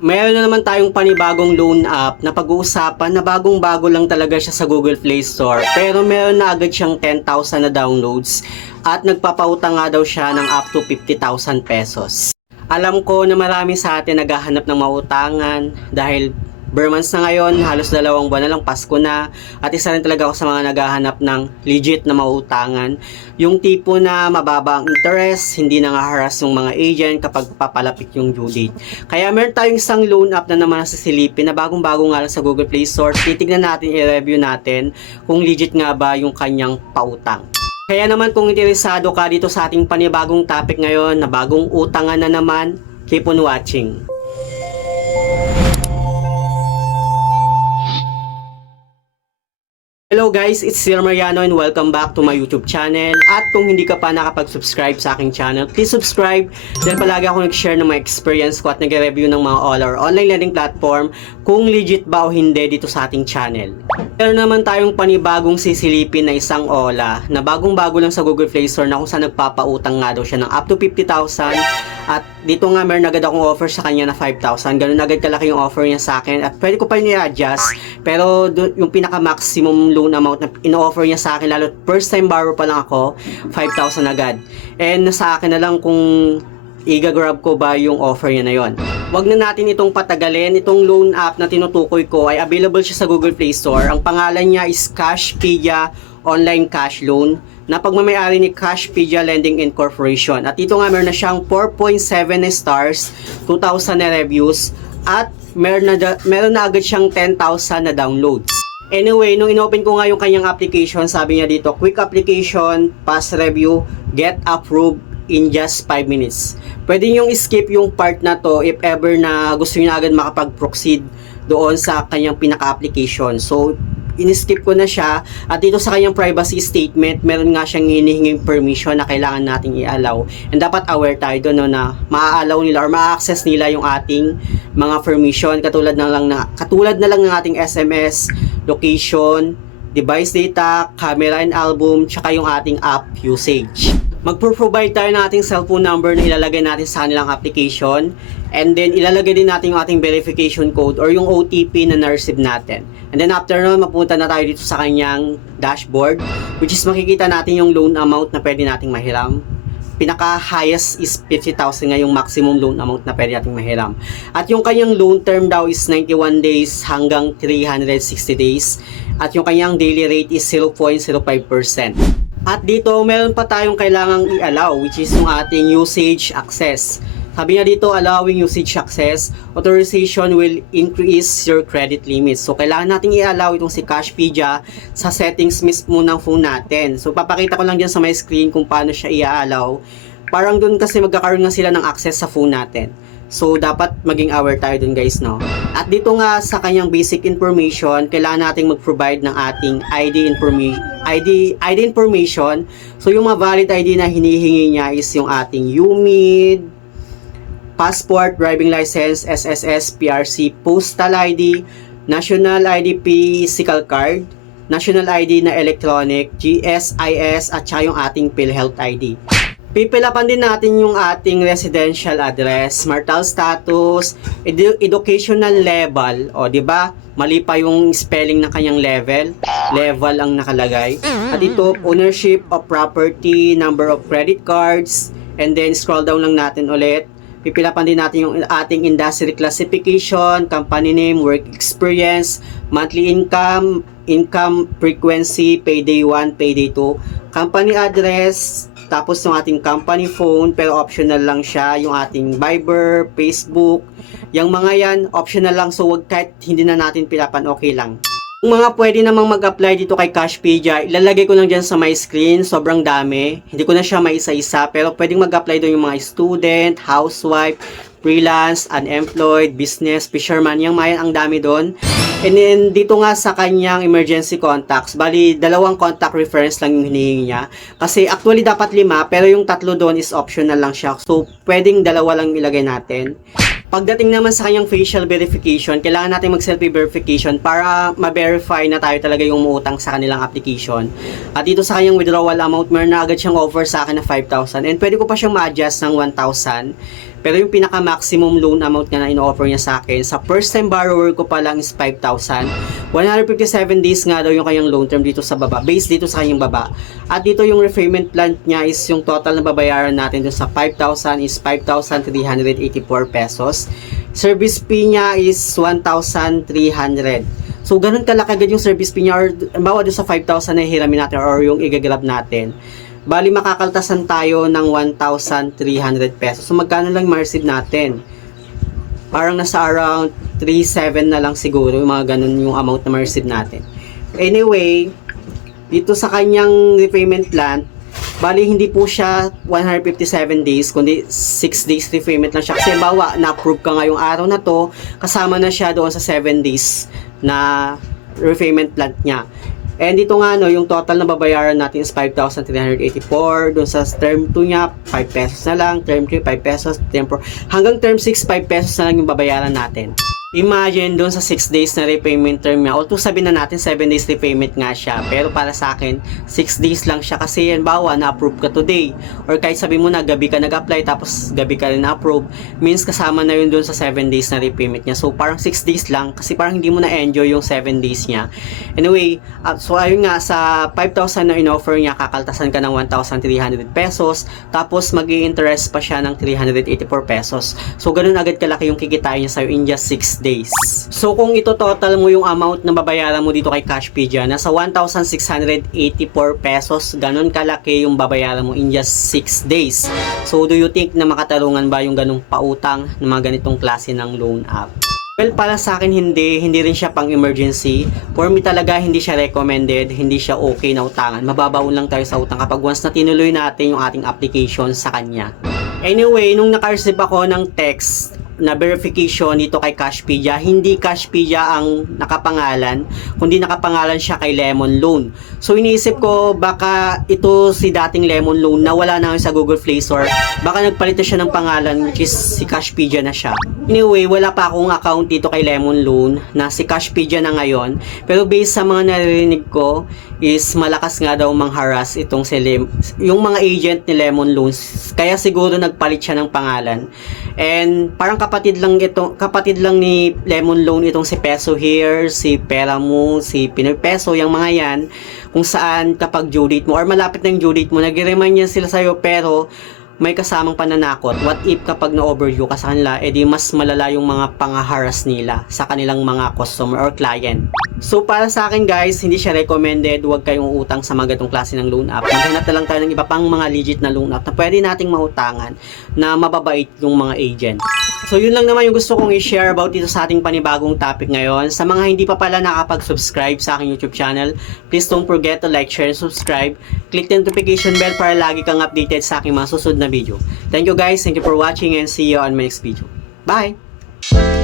Meron na naman tayong panibagong loan app na pag-uusapan na bagong-bago lang talaga siya sa Google Play Store. Pero meron na agad siyang 10,000 na downloads at nagpapautang nga daw siya ng up to 50,000 pesos. Alam ko na marami sa atin naghahanap ng mautangan dahil bare months na ngayon, halos dalawang buwan na lang, Pasko na. At isa rin talaga ako sa mga naghahanap ng legit na mautangan. Yung tipo na mababa ang interest, hindi na nga-harass yung mga agent kapag papalapit yung due date. Kaya meron tayong isang loan app na naman sa Silipin na bagong-bago nga lang sa Google Play Store. Titignan natin, i-review natin kung legit nga ba yung kanyang pautang. Kaya naman kung interesado ka dito sa ating panibagong topic ngayon na bagong utangan na naman, keep on watching. Hello guys, it's Sir Mariano and welcome back to my YouTube channel. At kung hindi ka pa nakapag-subscribe sa aking channel, please subscribe. Dahil palagi ako nag-share ng mga experience ko at nag-review ng mga all or online lending platform kung legit ba o hindi dito sa ating channel. Meron naman tayong panibagong sisilipin na isang Ola na bagong-bago lang sa Google Play Store na kung saan nagpapautang nga daw siya ng up to 50,000 at dito nga meron agad akong offer sa kanya na 5,000. Ganun agad kalaki yung offer niya sa akin at pwede ko pa i-adjust pero yung pinaka-maximum loan amount na in-offer niya sa akin lalo first time borrower pa lang ako 5,000 agad. And nasa akin na lang kung iga-grab ko ba yung offer niya na yon. Wag na natin itong patagalin. Itong loan app na tinutukoy ko ay available siya sa Google Play Store. Ang pangalan niya is Cashpedia Online Cash Loan na pagmamayari ni Cashpedia Lending Incorporation. At ito nga meron na siyang 4.7 na stars, 2,000 na reviews, at meron na, meron na agad siyang 10,000 na downloads. Anyway, nung inopen ko nga yung kanyang application, sabi niya dito, quick application, pass review, get approved in just 5 minutes. Pwede nyo skip yung part na to if ever na gusto nyo agad makapag-proceed doon sa kanyang pinaka-application. So, in-skip ko na siya at dito sa kanyang privacy statement meron nga siyang hinihinging permission na kailangan nating i-allow and dapat aware tayo doon no, na maa-allow nila or ma-access nila yung ating mga permission katulad na lang na katulad na lang ng ating SMS location device data camera and album tsaka yung ating app usage magpo-provide tayo ng ating cellphone number na ilalagay natin sa kanilang application and then ilalagay din natin yung ating verification code or yung OTP na na-receive natin. And then after nun, mapunta na tayo dito sa kanyang dashboard which is makikita natin yung loan amount na pwede nating mahiram. Pinaka-highest is 50,000 nga yung maximum loan amount na pwede nating mahiram. At yung kanyang loan term daw is 91 days hanggang 360 days. At yung kanyang daily rate is 0.05%. At dito, meron pa tayong kailangang i-allow which is yung ating usage access. Sabi niya dito, allowing usage access, authorization will increase your credit limit. So, kailangan nating i-allow itong si Cashpedia sa settings mismo ng phone natin. So, papakita ko lang dyan sa my screen kung paano siya i-allow. Parang doon kasi magkakaroon nga sila ng access sa phone natin. So, dapat maging aware tayo dun guys, no? At dito nga sa kanyang basic information, kailangan nating mag-provide ng ating ID information. ID, ID information. So, yung mga valid ID na hinihingi niya is yung ating UMID, passport, driving license, SSS, PRC, postal ID, national ID physical card, national ID na electronic, GSIS, at saka yung ating PhilHealth ID. Pipilapan din natin yung ating residential address, marital status, edu- educational level, o di ba? Mali pa yung spelling ng kanyang level, level ang nakalagay. At ito, ownership of property, number of credit cards, and then scroll down lang natin ulit. Pipilapan din natin yung ating industry classification, company name, work experience, monthly income, income frequency, payday 1, payday 2, company address, tapos yung ating company phone, pero optional lang siya, yung ating Viber, Facebook, yung mga yan, optional lang, so wag kahit hindi na natin pilapan, okay lang. Kung mga pwede namang mag-apply dito kay Cashpedia, ilalagay ko lang dyan sa my screen, sobrang dami. Hindi ko na siya maisa-isa, pero pwedeng mag-apply doon yung mga student, housewife, freelance, unemployed, business, fisherman, yung mga yan, ang dami doon. And then, dito nga sa kanyang emergency contacts, bali, dalawang contact reference lang yung hinihingi niya. Kasi actually dapat lima, pero yung tatlo doon is optional lang siya. So, pwedeng dalawa lang ilagay natin. Pagdating naman sa kanyang facial verification, kailangan natin mag-selfie verification para ma-verify na tayo talaga yung umuutang sa kanilang application. At dito sa kanyang withdrawal amount, meron na agad siyang offer sa akin na 5,000. And pwede ko pa siyang ma-adjust ng 1,000. Pero yung pinaka-maximum loan amount nga na in-offer niya sa akin, sa first time borrower ko pa lang is 5,000. 157 days nga daw yung kanyang loan term dito sa baba, based dito sa kanyang baba. At dito yung repayment plan niya is yung total na babayaran natin dun sa 5,000 is 5,384 pesos. Service fee niya is 1,300. So, ganun kalaki agad yung service fee niya or bawa doon sa 5,000 na hiramin natin or yung igagrab natin. Bali, makakaltasan tayo ng 1,300 pesos. So, magkano lang ma-receive natin? Parang nasa around 3,700 na lang siguro, yung mga ganun yung amount na ma-receive natin. Anyway, dito sa kanyang repayment plan, bali hindi po siya 157 days, kundi 6 days repayment lang siya. Kasi bawa, na-approve ka ngayong araw na to, kasama na siya doon sa 7 days na repayment plan niya. And dito nga no, yung total na babayaran natin is 5,384. Doon sa term 2 niya, 5 pesos na lang. Term 3, 5 pesos. Term 4. Hanggang term 6, 5 pesos na lang yung babayaran natin. Imagine doon sa 6 days na repayment term niya. Although sabihin na natin 7 days repayment nga siya. Pero para sa akin, 6 days lang siya. Kasi yan bawa, na-approve ka today. Or kahit sabi mo na gabi ka nag-apply tapos gabi ka rin na-approve. Means kasama na yun doon sa 7 days na repayment niya. So parang 6 days lang. Kasi parang hindi mo na-enjoy yung 7 days niya. Anyway, uh, so ayun nga, sa 5,000 na in-offer niya, kakaltasan ka ng 1,300 pesos. Tapos mag interest pa siya ng 384 pesos. So ganun agad kalaki yung kikitain niya sa'yo in just 6 days. So kung ito total mo yung amount na babayaran mo dito kay Cashpedia, nasa 1,684 pesos. Ganun kalaki yung babayaran mo in just 6 days. So do you think na makatarungan ba yung ganung pautang ng mga ganitong klase ng loan app? Well, para sa akin hindi, hindi rin siya pang emergency. For me talaga, hindi siya recommended, hindi siya okay na utangan. Mababaon lang tayo sa utang kapag once na tinuloy natin yung ating application sa kanya. Anyway, nung naka-receive ako ng text na verification dito kay Cashpedia, hindi Cashpedia ang nakapangalan, kundi nakapangalan siya kay Lemon Loan. So iniisip ko baka ito si dating Lemon Loan na wala na sa Google Play Store. Baka nagpalit na siya ng pangalan which is si Cashpedia na siya. Anyway, wala pa akong account dito kay Lemon Loan na si Cashpedia na ngayon. Pero based sa mga naririnig ko is malakas nga daw mangharas itong si Lem yung mga agent ni Lemon Loans. Kaya siguro nagpalit siya ng pangalan. And parang kapatid lang ito, kapatid lang ni Lemon Loan itong si Peso Here, si Pera si Pinoy Peso, yung mga yan, kung saan kapag due date mo or malapit na yung due date mo, nag-remind yan sila sa'yo pero may kasamang pananakot. What if kapag na-overview ka sa kanila, edi mas malala yung mga pangaharas nila sa kanilang mga customer or client. So para sa akin guys, hindi siya recommended. Huwag kayong utang sa mga ganitong klase ng loan app. Maghanap na lang tayo ng iba pang mga legit na loan app na pwede nating mautangan na mababait yung mga agent. So yun lang naman yung gusto kong i-share about dito sa ating panibagong topic ngayon. Sa mga hindi pa pala nakapag-subscribe sa aking YouTube channel, please don't forget to like, share, and subscribe. Click the notification bell para lagi kang updated sa aking mga susunod na video. Thank you guys, thank you for watching and see you on my next video. Bye!